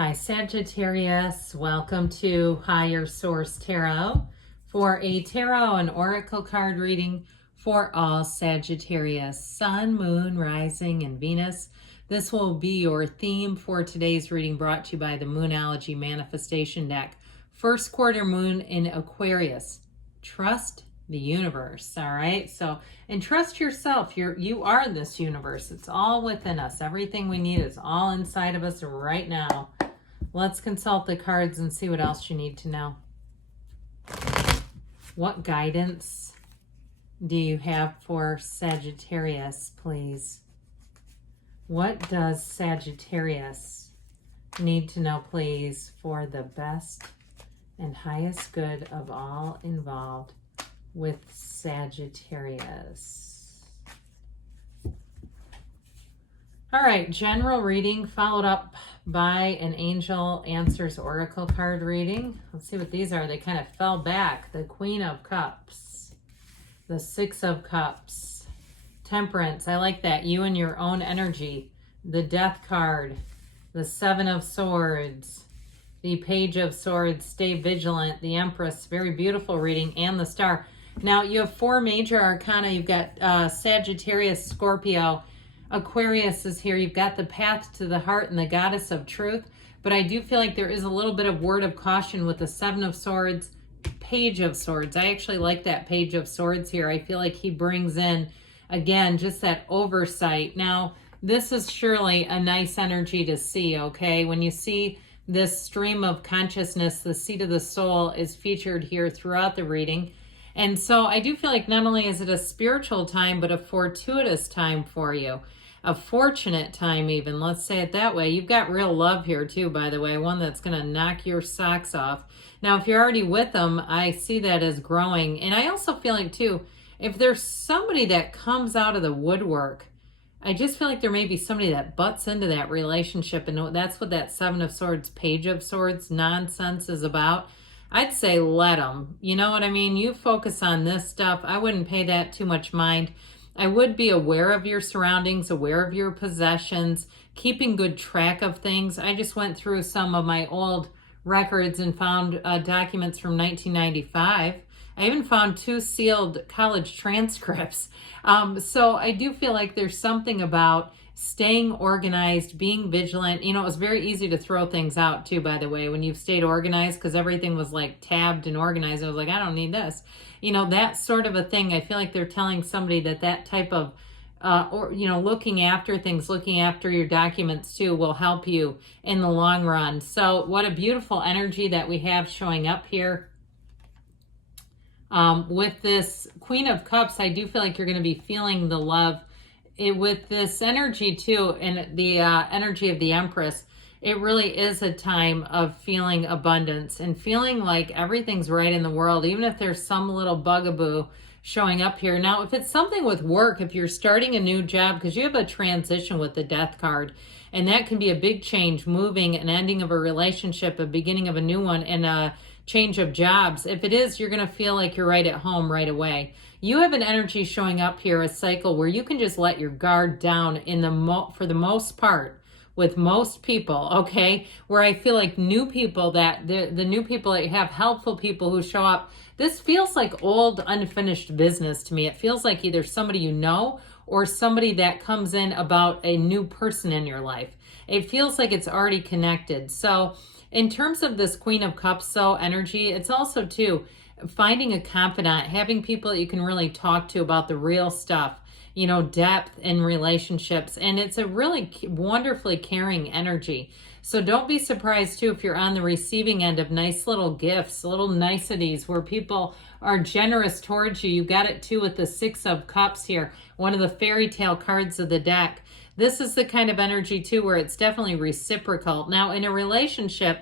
Hi Sagittarius, welcome to Higher Source Tarot for a tarot and oracle card reading for all Sagittarius, Sun, Moon, Rising, and Venus. This will be your theme for today's reading, brought to you by the Moonology Manifestation deck. First quarter moon in Aquarius. Trust the universe, all right? So, and trust yourself. You are this universe. It's all within us. Everything we need is all inside of us right now. Let's consult the cards and see what else you need to know. What guidance do you have for Sagittarius, please? What does Sagittarius need to know, please, for the best and highest good of all involved with Sagittarius? All right, general reading followed up by an Angel Answers Oracle card reading. Let's see what these are. They kind of fell back. The Queen of Cups, the Six of Cups, Temperance. I like that. You and your own energy. The Death card, the Seven of Swords, the Page of Swords, Stay Vigilant, the Empress. Very beautiful reading, and the Star. Now, you have four major arcana. You've got Sagittarius, Scorpio, Aquarius is here. You've got the Path to the Heart and the Goddess of Truth. But I do feel like there is a little bit of word of caution with the Seven of Swords, Page of Swords. I actually like that Page of Swords here. I feel like he brings in, again, just that oversight. Now, this is surely a nice energy to see, okay? When you see this stream of consciousness, the seat of the soul is featured here throughout the reading. And so I do feel like not only is it a spiritual time, but a fortuitous time for you. A fortunate time even, let's say it that way. You've got real love here too, by the way, one that's going to knock your socks off. Now, if you're already with them, I see that as growing. And I also feel like too, if there's somebody that comes out of the woodwork, I just feel like there may be somebody that butts into that relationship. And that's what that Seven of Swords, Page of Swords nonsense is about. I'd say let them. You know what I mean? You focus on this stuff. I wouldn't pay that too much mind. I would be aware of your surroundings, aware of your possessions, keeping good track of things. I just went through some of my old records and found documents from 1995. I even found 2 sealed college transcripts. So I do feel like there's something about staying organized, being vigilant. You know, it was very easy to throw things out too, by the way, when you've stayed organized, because everything was like tabbed and organized. I was like, I don't need this. You know, that sort of a thing. I feel like they're telling somebody that type of, looking after things, looking after your documents too, will help you in the long run. So what a beautiful energy that we have showing up here. With this Queen of Cups, I do feel like you're going to be feeling the love. With this energy too, and the energy of the Empress, it really is a time of feeling abundance and feeling like everything's right in the world, even if there's some little bugaboo showing up here. Now, if it's something with work, if you're starting a new job, because you have a transition with the Death card, and that can be a big change, moving, an ending of a relationship, a beginning of a new one, and a change of jobs. If it is, you're going to feel like you're right at home right away. You have an energy showing up here, a cycle where you can just let your guard down for the most part with most people, okay? Where I feel like new people, that the new people that you have, helpful people who show up, this feels like old unfinished business to me. It feels like either somebody you know or somebody that comes in about a new person in your life. It feels like it's already connected. So in terms of this Queen of Cups energy, it's also too finding a confidant, having people that you can really talk to about the real stuff, you know, depth in relationships. And it's a really wonderfully caring energy. So don't be surprised too if you're on the receiving end of nice little gifts, little niceties where people are generous towards you. You got it too with the Six of Cups here, one of the fairy tale cards of the deck. This is the kind of energy too where it's definitely reciprocal. Now in a relationship,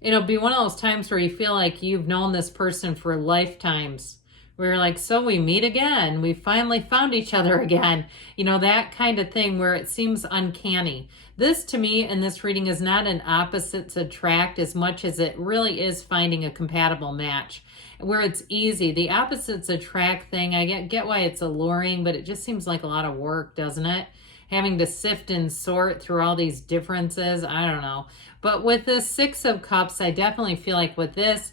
it'll be one of those times where you feel like you've known this person for lifetimes. Where you're like, so we meet again. We finally found each other again. You know, that kind of thing where it seems uncanny. This, to me, in this reading is not an opposites attract as much as it really is finding a compatible match. Where it's easy. The opposites attract thing, I get why it's alluring, but it just seems like a lot of work, doesn't it? having to sift and sort through all these differences. I don't know. But with the Six of Cups, I definitely feel like with this,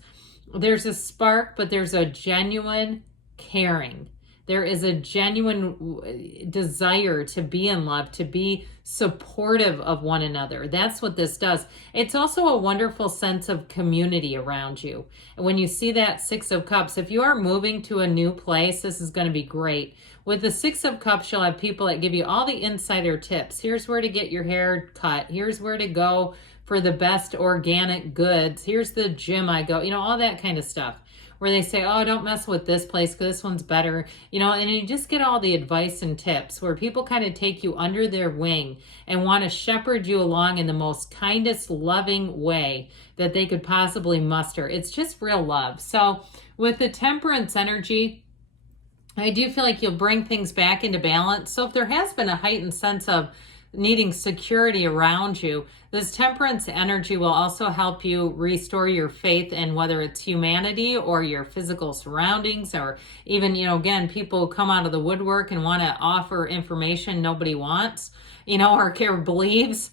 there's a spark, but there's a genuine caring. There is a genuine desire to be in love, to be supportive of one another. That's what this does. It's also a wonderful sense of community around you. And when you see that Six of Cups, if you are moving to a new place, this is going to be great. With the Six of Cups, you'll have people that give you all the insider tips. Here's where to get your hair cut. Here's where to go for the best organic goods. Here's the gym I go, all that kind of stuff. Where they say, oh, don't mess with this place because this one's better, and you just get all the advice and tips where people kind of take you under their wing and want to shepherd you along in the most kindest, loving way that they could possibly muster. It's just real love. So with the Temperance energy, I do feel like you'll bring things back into balance. So if there has been a heightened sense of needing security around you, this Temperance energy will also help you restore your faith in whether it's humanity or your physical surroundings, or even, again, people come out of the woodwork and want to offer information nobody wants, or care believes.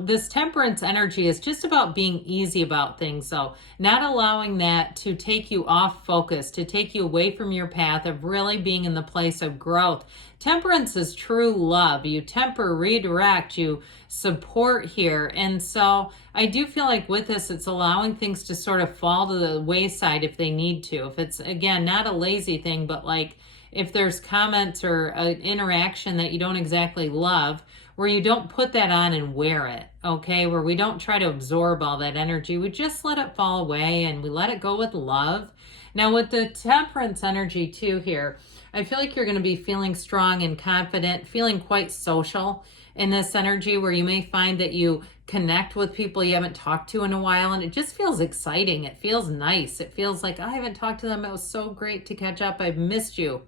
This Temperance energy is just about being easy about things, though, not allowing that to take you off focus, to take you away from your path of really being in the place of growth. Temperance is true love. You temper, redirect, you support here. And so I do feel like with this, it's allowing things to sort of fall to the wayside if they need to. If it's, again, not a lazy thing, but like if there's comments or an interaction that you don't exactly love, where you don't put that on and wear it, okay? Where we don't try to absorb all that energy. We just let it fall away and we let it go with love. Now with the Temperance energy too here, I feel like you're going to be feeling strong and confident, feeling quite social in this energy, where you may find that you connect with people you haven't talked to in a while, and it just feels exciting. It feels nice. It feels like, I haven't talked to them. It was so great to catch up. I've missed you.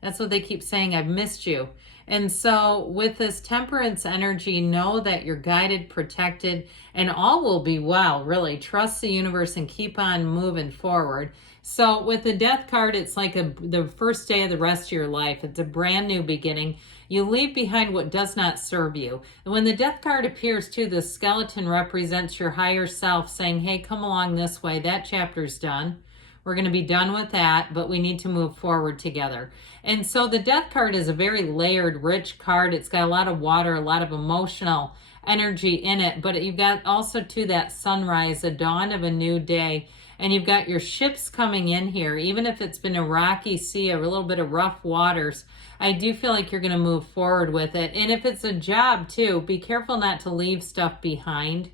That's what they keep saying. I've missed you. And so with this Temperance energy, know that you're guided, protected, and all will be well, really. Trust the universe and keep on moving forward. So with the Death card, it's like the first day of the rest of your life. It's a brand new beginning. You leave behind what does not serve you. And when the Death card appears too, the skeleton represents your higher self saying, hey, come along this way. That chapter's done. We're going to be done with that, but we need to move forward together. And so the Death card is a very layered, rich card. It's got a lot of water, a lot of emotional energy in it, but you've got also to that sunrise, the dawn of a new day. And you've got your ships coming in here, even if it's been a rocky sea, a little bit of rough waters. I do feel like you're going to move forward with it. And if it's a job too, be careful not to leave stuff behind,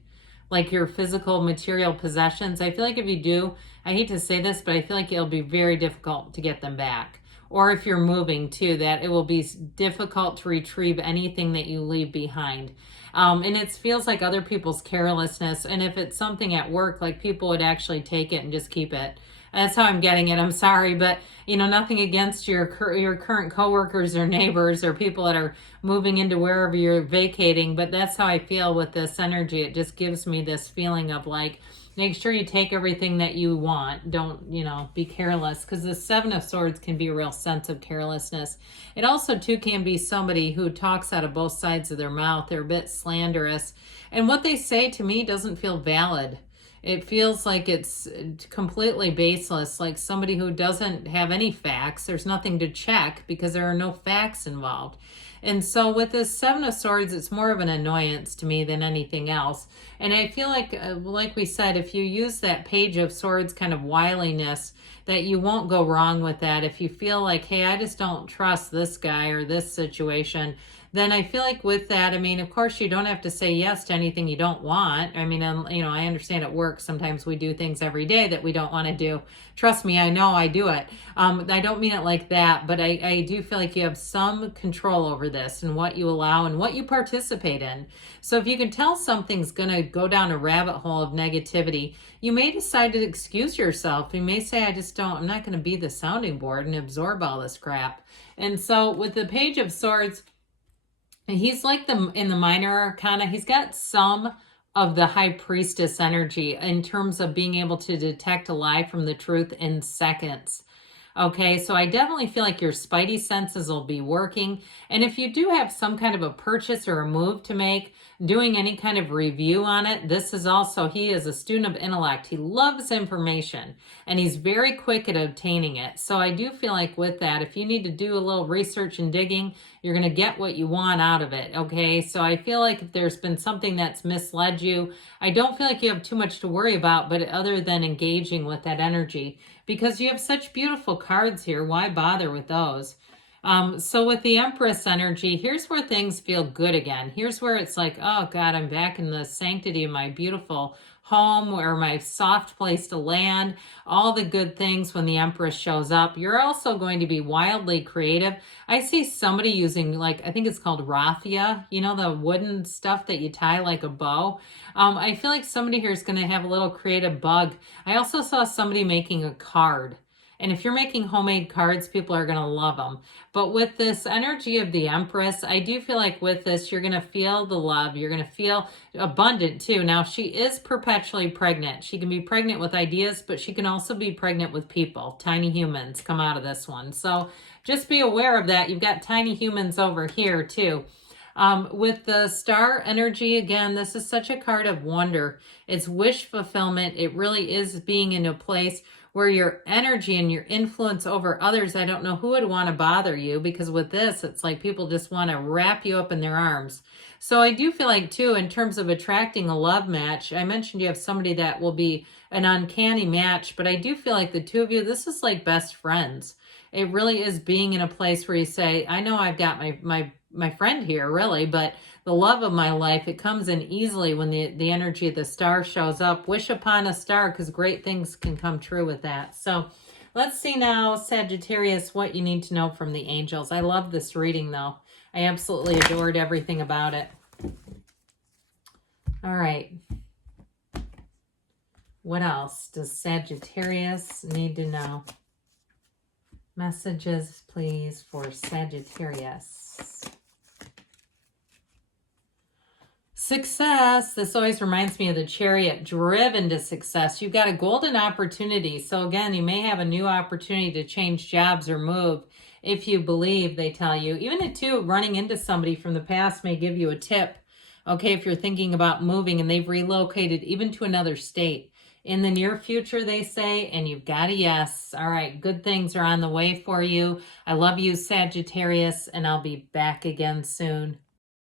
like your physical material possessions. I feel like if you do, I hate to say this, but I feel like it'll be very difficult to get them back. Or if you're moving too, that it will be difficult to retrieve anything that you leave behind. And it feels like other people's carelessness. And if it's something at work, like people would actually take it and just keep it. That's how I'm getting it. I'm sorry, but nothing against your current coworkers or neighbors or people that are moving into wherever you're vacating. But that's how I feel with this energy. It just gives me this feeling of like, make sure you take everything that you want. Don't, be careless, because the Seven of Swords can be a real sense of carelessness. It also too can be somebody who talks out of both sides of their mouth. They're a bit slanderous. And what they say to me doesn't feel valid. It feels like it's completely baseless, like somebody who doesn't have any facts. There's nothing to check because there are no facts involved. And so with this Seven of Swords, it's more of an annoyance to me than anything else. And I feel like we said, if you use that Page of Swords kind of wiliness, that you won't go wrong with that. If you feel like, hey, I just don't trust this guy or this situation, then I feel like with that, of course, you don't have to say yes to anything you don't want. I understand at work, sometimes we do things every day that we don't want to do. Trust me, I know I do it. I don't mean it like that, but I do feel like you have some control over this and what you allow and what you participate in. So if you can tell something's going to go down a rabbit hole of negativity, you may decide to excuse yourself. You may say, I'm not going to be the sounding board and absorb all this crap. And so with the Page of Swords, he's like in the minor arcana, he's got some of the High Priestess energy in terms of being able to detect a lie from the truth in seconds. Okay, so I definitely feel like your spidey senses will be working. And if you do have some kind of a purchase or a move to make, doing any kind of review on it, this is also, he is a student of intellect. He loves information and he's very quick at obtaining it. So I do feel like with that, if you need to do a little research and digging, you're going to get what you want out of it. Okay, so I feel like if there's been something that's misled you, I don't feel like you have too much to worry about, but other than engaging with that energy, because you have such beautiful cards here, why bother with those? So with the Empress energy, here's where things feel good again. Here's where it's like, oh God, I'm back in the sanctity of my beautiful home or my soft place to land, all the good things when the Empress shows up. You're also going to be wildly creative. I see somebody using, like, I think it's called raffia, you know, the wooden stuff that you tie like a bow. I feel like somebody here is going to have a little creative bug. I also saw somebody making a card. And if you're making homemade cards, people are going to love them. But with this energy of the Empress, I do feel like with this, you're going to feel the love. You're going to feel abundant too. Now, she is perpetually pregnant. She can be pregnant with ideas, but she can also be pregnant with people. Tiny humans come out of this one. So just be aware of that. You've got tiny humans over here too. With the star energy, again, this is such a card of wonder. It's wish fulfillment. It really is being in a place where your energy and your influence over others, I don't know who would want to bother you, because with this, it's like people just want to wrap you up in their arms. So I do feel like, too, in terms of attracting a love match, I mentioned you have somebody that will be an uncanny match, but I do feel like the two of you, this is like best friends. It really is being in a place where you say, I know I've got my friend here, really, but the love of my life, it comes in easily when the energy of the star shows up. Wish upon a star, because great things can come true with that. So let's see now, Sagittarius, what you need to know from the angels. I love this reading, though. I absolutely adored everything about it. All right. What else does Sagittarius need to know? Messages, please, for Sagittarius. Success. This always reminds me of the Chariot, driven to success. You've got a golden opportunity. So again, you may have a new opportunity to change jobs or move if you believe, they tell you. Even too, running into somebody from the past may give you a tip. Okay, if you're thinking about moving and they've relocated even to another state. In the near future, they say, and you've got a yes. All right, good things are on the way for you. I love you, Sagittarius, and I'll be back again soon.